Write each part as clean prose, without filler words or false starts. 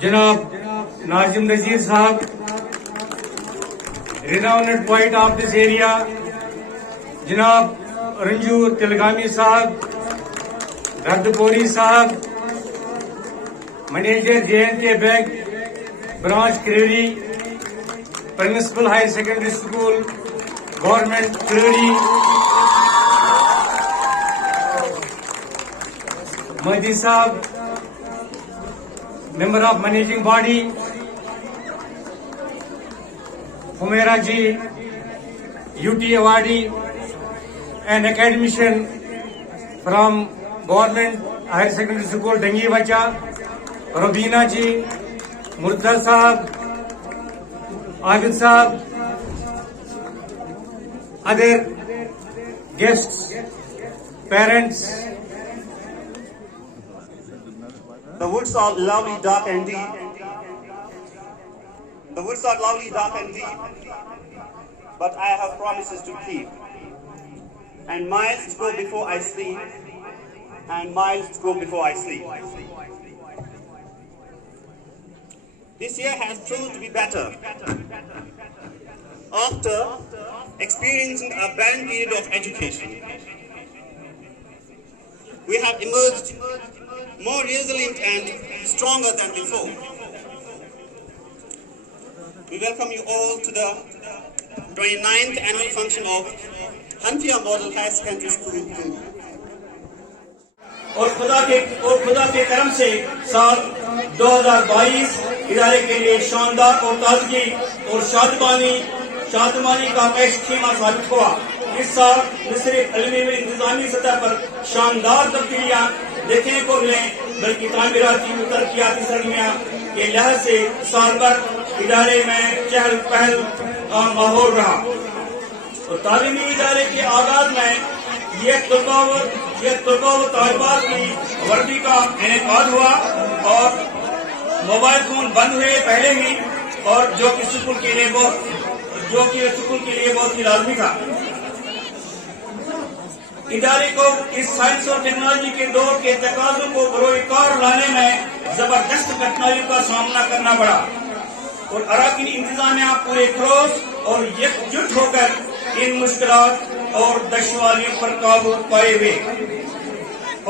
Janab Nazim Nazir Sahab, renowned poet of this area, Janab Ranju Tilgami Sahab, Gardapuri Sahab, Manager JNK Bank, Branch Kiruri, Principal Higher Secondary School, Government Kiruri, Mahdi Sahab, Member of Managing Body, Humaira Ji, UT Awardee, an academician from Government Higher Secondary School, Dangi Bacha, Robina Ji, Murtad Sahab, Agil Sahab, other guests, parents. The woods are lovely, dark and deep. The woods are lovely, dark and deep, but I have promises to keep. And miles to go before I sleep, and miles to go before I sleep. This year has proved to be better. After experiencing a barren period of education, we have emerged more resilient and stronger than before. We welcome you all to the 29th annual function of Hanfia Model Higher Secondary School. اور خدا کے کرم سے سال 2022 ادارے کے لیے شاندار اور تازگی اور شادمانی کا پیش خیمہ ثابت ہوا. اس سال نہ صرف علمی و انتظامی سطح پر شاندار تبدیلیاں دیکھنے کو ملیں بلکہ تعمیراتی و ترقیاتی سرگرمیاں کے لحاظ سے سال بھر ادارے میں چہل پہل کا ماحول رہا. اور تعلیمی ادارے کے آغاز میں یہ طلباء و طالبات کی وردی کا انعقاد ہوا اور موبائل فون بند ہوئے پہلے ہی، اور جو کہ سکول کے لیے بہت ہی لازمی تھا. ادارے کو اس سائنس اور ٹیکنالوجی کے دور کے تقاضوں کو بروئے کار لانے میں زبردست کٹھنائیوں کا سامنا کرنا پڑا، اور اراکین انتظامیہ پورے خروش اور یکجٹ ہو کر ان مشکلات اور دشواریوں پر قابو پائے ہوئے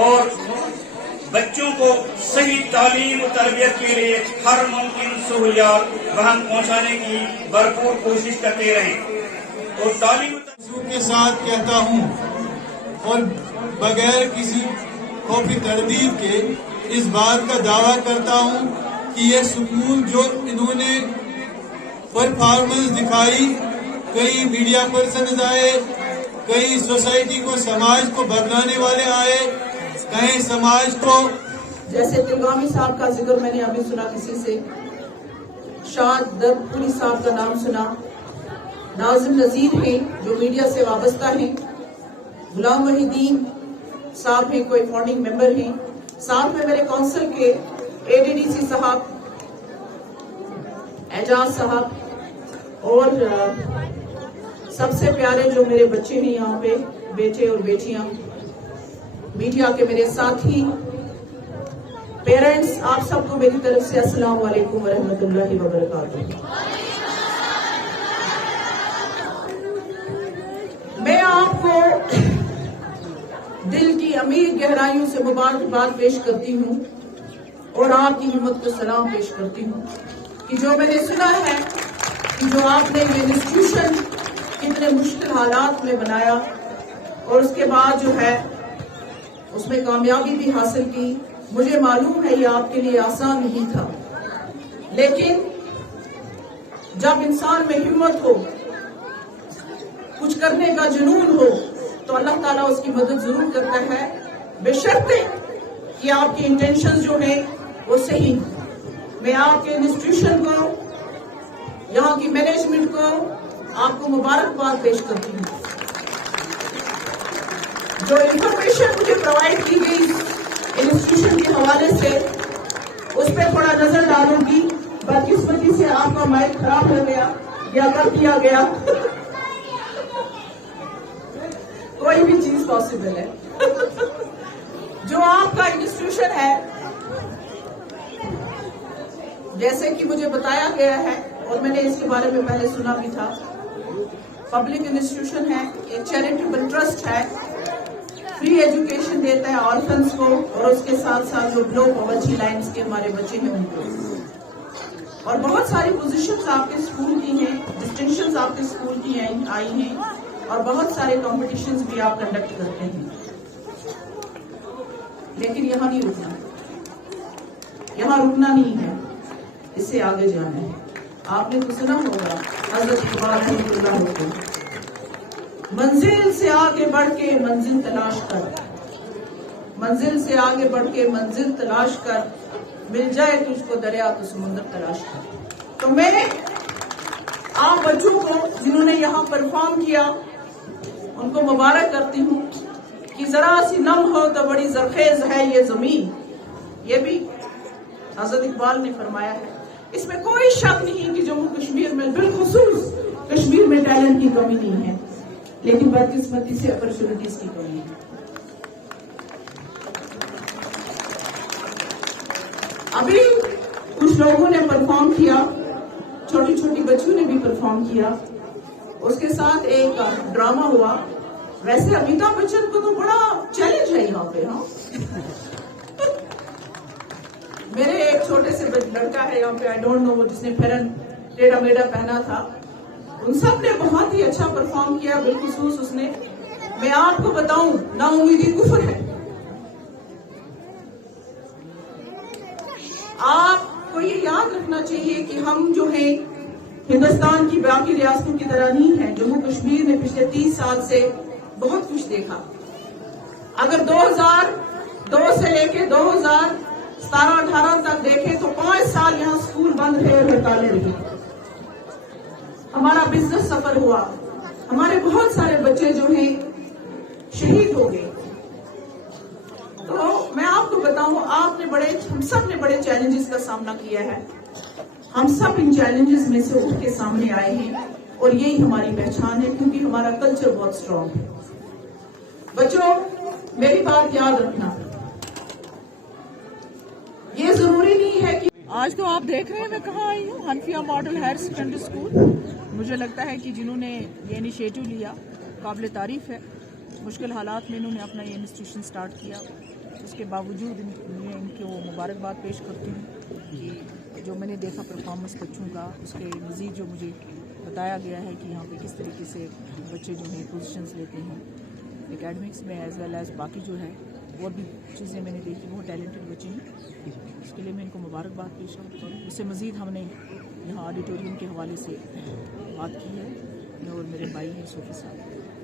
اور بچوں کو صحیح تعلیم و تربیت کے لیے ہر ممکن سہولیات بہم پہنچانے کی بھرپور کوشش کرتے رہے. اور تعلیم کے ساتھ کہتا ہوں اور بغیر کسی خوف تردید کے اس بات کا دعویٰ کرتا ہوں کہ یہ سکول جو انہوں نے پرفارمنس دکھائی، کئی میڈیا پرسنز آئے، کئی سوسائٹی کو سماج کو بدلانے والے آئے، کہیں سماج کو جیسے تلگامی صاحب کا ذکر میں نے ابھی سنا کسی سے، شاد درپوری صاحب کا نام سنا، ناظم نذیر ہیں جو میڈیا سے وابستہ ہیں، غلام محی الدین صاحب ہیں کوئی فاؤنڈنگ ممبر ہیں، ساتھ میں میرے کونسل کے ADDC صاحب، اعجاز صاحب، اور سب سے پیارے جو میرے بچے ہیں یہاں پہ، بیٹے اور بیٹیاں، میڈیا کے میرے ساتھی، پیرنٹس، آپ سب کو میری طرف سے السلام علیکم ورحمۃ اللہ وبرکاتہ. میں آپ کو دل کی امیر گہرائیوں سے مبارکباد پیش کرتی ہوں اور آپ کی ہمت کو سلام پیش کرتی ہوں کہ جو میں نے سنا ہے کہ جو آپ نے یہ انسٹیٹیوشن کتنے مشکل حالات میں بنایا اور اس کے بعد جو ہے اس میں کامیابی بھی حاصل کی. مجھے معلوم ہے یہ آپ کے لیے آسان نہیں تھا، لیکن جب انسان میں ہمت ہو، کچھ کرنے کا جنون ہو تو اللہ تعالیٰ اس کی مدد ضرور کرتا ہے، بشرطے کہ آپ کی انٹینشن جو ہیں وہ صحیح. میں آپ کے انسٹیٹیوشن کو، یہاں کی مینجمنٹ کو آپ کو مبارکباد پیش کرتی ہوں. جو انفارمیشن مجھے پرووائڈ کی گئی انسٹیٹیوشن کے حوالے سے، اس پہ تھوڑا نظر ڈالوں گی. بدقسمتی سے آپ کا مائک خراب ہو گیا یا کر دیا گیا، کوئی بھی چیز پاسبل ہے. جو آپ کا انسٹیٹیوشن ہے जैसे कि मुझे बताया गया है और मैंने इसके बारे में पहले सुना भी था, पब्लिक इंस्टीट्यूशन है, एक चैरिटेबल ट्रस्ट है, फ्री एजुकेशन देता है ऑर्फन्स को और उसके साथ साथ जो लो पॉवर्टी लाइन्स के हमारे बच्चे हैं उनको। और बहुत सारी पोजीशंस आपके स्कूल की हैं, डिस्टिंक्शंस आपके स्कूल की आई हैं और बहुत सारे कॉम्पिटिशन्स भी आप कंडक्ट करते हैं। लेकिन यहाँ नहीं रुकना, यहाँ रुकना नहीं है, इससे आगे जाना है। आपने तो सुना होगा हज़रत इकबाल रहमतुल्लाह को, मंजिल से आगे बढ़ के मंजिल तलाश कर, मंजिल से आगे बढ़ के मंजिल तलाश कर, मिल जाए तुझको दरिया तो समुद्र तलाश कर। तो मैं आप बच्चों को जिन्होंने यहाँ परफॉर्म किया उनको मुबारक करती हूँ कि जरा सी नम हो तो बड़ी जरखेज है ये जमीन, ये भी हज़रत इकबाल ने फरमाया है। इसमें कोई शक नहीं कि जम्मू कश्मीर में, बिलखुसूस कश्मीर में टैलेंट की कमी नहीं है, लेकिन बदकिस्मती से अपॉर्चुनिटीज की कमी है। अभी कुछ लोगों ने परफॉर्म किया, छोटी छोटी बच्चियों ने भी परफॉर्म किया, उसके साथ एक ड्रामा हुआ। वैसे अमिताभ बच्चन को तो बड़ा चैलेंज है यहाँ पे। हाँ, मेरे एक छोटे से लड़का है यहाँ पे, आई डोंट नो, जिसने फेरन टेढ़ा मेढ़ा पहना था, उन सब ने बहुत ही अच्छा परफॉर्म किया। बिलखुसूस उसने, मैं आपको बताऊं, नाउमीदी कुफ्र है। आपको ये याद रखना चाहिए कि हम जो है हिंदुस्तान की बाकी रियासतों की तरह नहीं है। जम्मू कश्मीर ने पिछले 30 साल से बहुत कुछ देखा। अगर 2002 से लेके 2017-18 तक देखें तो 5 साल यहाँ स्कूल बंद रहे और हड़तालें रही। हमारा बिजनेस सफर हुआ, हमारे बहुत सारे बच्चे जो हैं शहीद हो गए। तो मैं आपको बताऊं, हम सब ने बड़े चैलेंजेस का सामना किया है। हम सब इन चैलेंजेस में से उठ के सामने आए हैं और यही हमारी पहचान है, क्योंकि हमारा कल्चर बहुत स्ट्रांग है। बच्चों, मेरी बात याद रखना, ये जरूरी नहीं है कि आज तो आप देख रहे हैं मैं कहाँ आई हूँ, Hanafia model higher secondary school. मुझे लगता है कि जिन्होंने ये इनिशिएटिव लिया काबिल तारीफ है। मुश्किल हालात में इन्होंने अपना ये इंस्टीट्यूशन स्टार्ट किया, उसके बावजूद मैं इनको मुबारकबाद पेश करती हूँ कि जो मैंने देखा परफॉर्मेंस बच्चों का, उसके मज़ीद जो मुझे बताया गया है कि यहाँ पे किस तरीके से बच्चे जो हैं पोजीशंस लेते हैं एकेडमिक्स में एज वेल एज बाकी जो है और भी चीज़ें मैंने देखी, बहुत टैलेंटेड बच्चे हैं। उसके लिए मैं इनको मुबारकबाद पेश करती हूँ। उससे मज़ीद हमने यहाँ ऑडिटोरियम के हवाले से बात की है, मैं और मेरे भाई हैं सोफी साहब,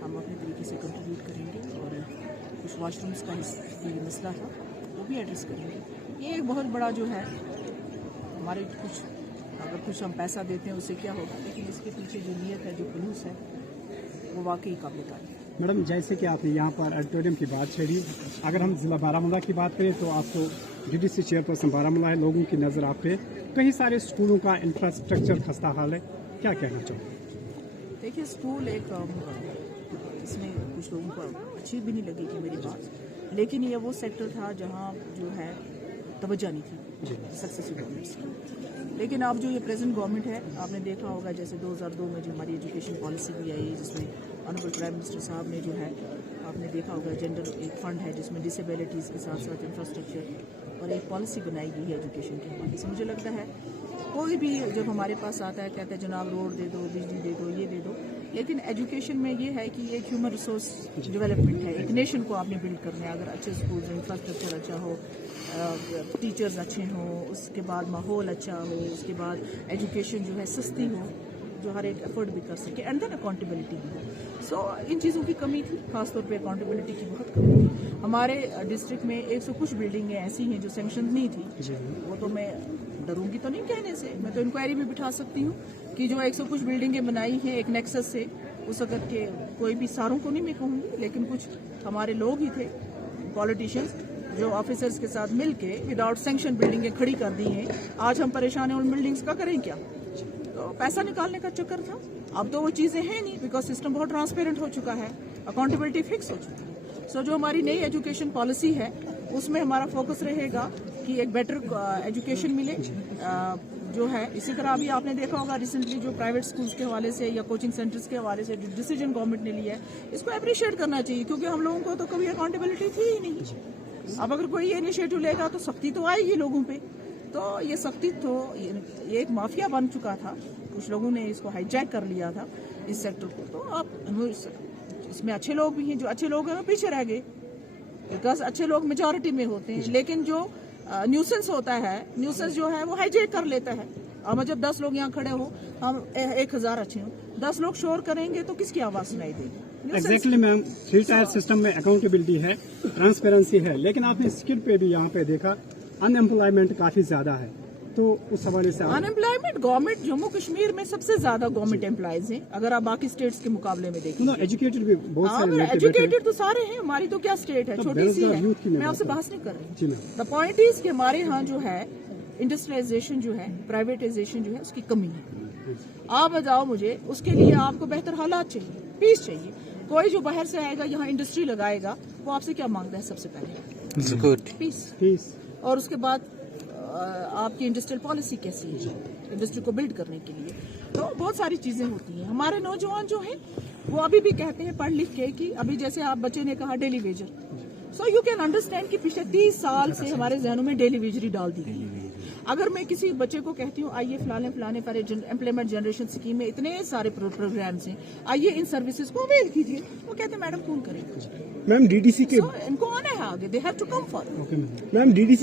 हम अपने तरीके से कंट्रीब्यूट करेंगे और कुछ वाशरूम्स का मसला था वो भी एड्रेस करेंगे। ये एक बहुत बड़ा जो है हमारे कुछ, अगर कुछ हम पैसा देते हैं उससे क्या होगा, लेकिन इसके पीछे जो नीयत है, जो जुलूस है, वो वाकई काबिल तारीफ है। मैडम, जैसे कि आपने यहाँ पर ऑडिटोरियम की बात छेड़ी, अगर हम ज़िला बारामूला की बात करें तो आपको डीडीसी चेयरपर्सन बारामूला है, लोगों की नज़र आप पे कई सारे स्कूलों का इंफ्रास्ट्रक्चर खस्ता हाल है, क्या कहना चाहोगे? देखिए, स्कूल एक इसमें कुछ लोगों को अच्छी भी नहीं लगेगी मेरी बात, लेकिन ये वो सेक्टर था जहाँ जो है तवज्जो नहीं थी सक्सेसिव गवर्नमेंट्स की। लेकिन अब जो ये प्रेजेंट गवर्नमेंट है, आपने देखा होगा जैसे 2002 में जो हमारी एजुकेशन पॉलिसी भी आई, जिसमें ऑनरेबल प्राइम मिनिस्टर साहब ने जो है, आपने देखा होगा जनरल एक फंड है जिसमें डिसेबिलिटीज़ के साथ साथ इंफ्रास्ट्रक्चर और एक पॉलिसी बनाई गई है एजुकेशन के हवाले से। मुझे लगता है कोई भी जब हमारे पास आता है कहता है जनाब रोड दे दो, बिजली दे दो, ये दे दो, लेकिन एजुकेशन में ये है कि एक ह्यूमन रिसोर्स डेवलपमेंट है। एक नेशन को आपने बिल्ड करना है। अगर अच्छे स्कूल, इंफ्रास्ट्रक्चर अच्छा हो, टीचर्स अच्छे हों, उसके बाद माहौल अच्छा हो, उसके बाद एजुकेशन जो है सस्ती हो, जो हर एक अफोर्ड भी कर सके, एंड देन अकाउंटेबिलिटी भी हो। सो इन चीज़ों की कमी थी, खासतौर पे अकाउंटेबिलिटी की बहुत कमी थी। हमारे डिस्ट्रिक्ट में 100 कुछ बिल्डिंगें ऐसी हैं जो सैंक्शन नहीं थी। वो तो मैं डरूंगी तो नहीं कहने से, मैं तो इंक्वायरी भी बिठा सकती हूँ कि जो 100 कुछ बिल्डिंगें बनाई हैं एक नेक्सस से, उस वक्त के कोई भी सारों को नहीं मैं कहूँगी, लेकिन कुछ हमारे लोग ही थे, पॉलिटिशियंस, जो ऑफिसर्स के साथ मिलके विदाउट सैंक्शन बिल्डिंगें खड़ी कर दी हैं। आज हम परेशान हैं, उन बिल्डिंग्स का करें क्या? तो पैसा निकालने का चक्कर था। अब तो वो चीज़ें हैं नहीं, बिकॉज सिस्टम बहुत ट्रांसपेरेंट हो चुका है, अकाउंटेबिलिटी फिक्स हो चुकी है। सो जो हमारी नई एजुकेशन पॉलिसी है उसमें हमारा फोकस रहेगा कि एक बेटर एजुकेशन मिले, जो है, इसी तरह अभी आपने देखा होगा रिसेंटली जो प्राइवेट स्कूल्स के हवाले से या कोचिंग सेंटर्स के हवाले से जो डिसीजन गवर्नमेंट ने लिया है, इसको अप्रिशिएट करना चाहिए, क्योंकि हम लोगों को तो कभी अकाउंटेबिलिटी थी ही नहीं। अब अगर कोई ये इनिशिएटिव लेगा तो सख्ती तो आएगी लोगों पे। तो ये सख्ती तो ये एक माफिया बन चुका था, कुछ लोगों ने इसको हाईजैक कर लिया था इस सेक्टर को। तो अब इसमें अच्छे लोग भी हैं, जो अच्छे लोग हैं वो पीछे रह गए, बिकॉज अच्छे लोग मेजॉरिटी में होते हैं, लेकिन जो न्यूसेंस होता है, न्यूसेंस जो है वो हाईजैक कर लेता है। अब जब 10 लोग यहाँ खड़े हो, हम 1000 अच्छे हो, 10 लोग शोर करेंगे तो किसकी आवाज सुनाई देगी? एग्जैक्टली मैम, 3 टायर सिस्टम में अकाउंटेबिलिटी है, ट्रांसपेरेंसी है, लेकिन आपने स्किल पे भी यहाँ पे देखा अनएम्प्लॉयमेंट काफी ज्यादा है, तो उस हवाले से अनएम्प्लॉयमेंट गवर्नमेंट जम्मू कश्मीर में सबसे ज्यादा गवर्नमेंट एम्प्लॉयज हैं, अगर आप बाकी स्टेट्स के मुकाबले में देखें। एजुकेटेड भी बहुत सारे एजुकेटेड तो सारे हैं, हमारी तो क्या स्टेट है, छोटी सी है, मैं आपसे बहस नहीं कर रही। द पॉइंट इज कि हमारे यहाँ जो है इंडस्ट्रियलाइजेशन जो है, प्राइवेटाइजेशन जो है, उसकी कमी है। आप बताओ मुझे, उसके लिए आपको बेहतर हालात चाहिए, पीस चाहिए। कोई जो बाहर से आएगा यहाँ इंडस्ट्री लगाएगा, वो आपसे क्या मांगता है? सबसे पहले पीस, और उसके बाद आपकी इंडस्ट्रियल पॉलिसी कैसी है इंडस्ट्री को बिल्ड करने के लिए। तो बहुत सारी चीजें होती हैं। हमारे नौजवान जो हैं वो अभी भी कहते हैं पढ़ लिख के कि अभी जैसे आप बच्चे ने कहा daily Vaser, so you can understand कि पिछले 30 साल से हमारे जहनों में डेली वेजरी डाल दी गई है। अगर मैं किसी बच्चे को कहती हूँ आइए फलाने एम्प्लॉयमेंट जनरेशन स्कीम में इतने सारे प्रोग्राम्स हैं, आइए इन सर्विसेज को अवेल कीजिए, वो कहते हैं मैडम कौन करेगा? मैम डीडीसी के इनको आना है आगे, they have to come for. Ma'am DDC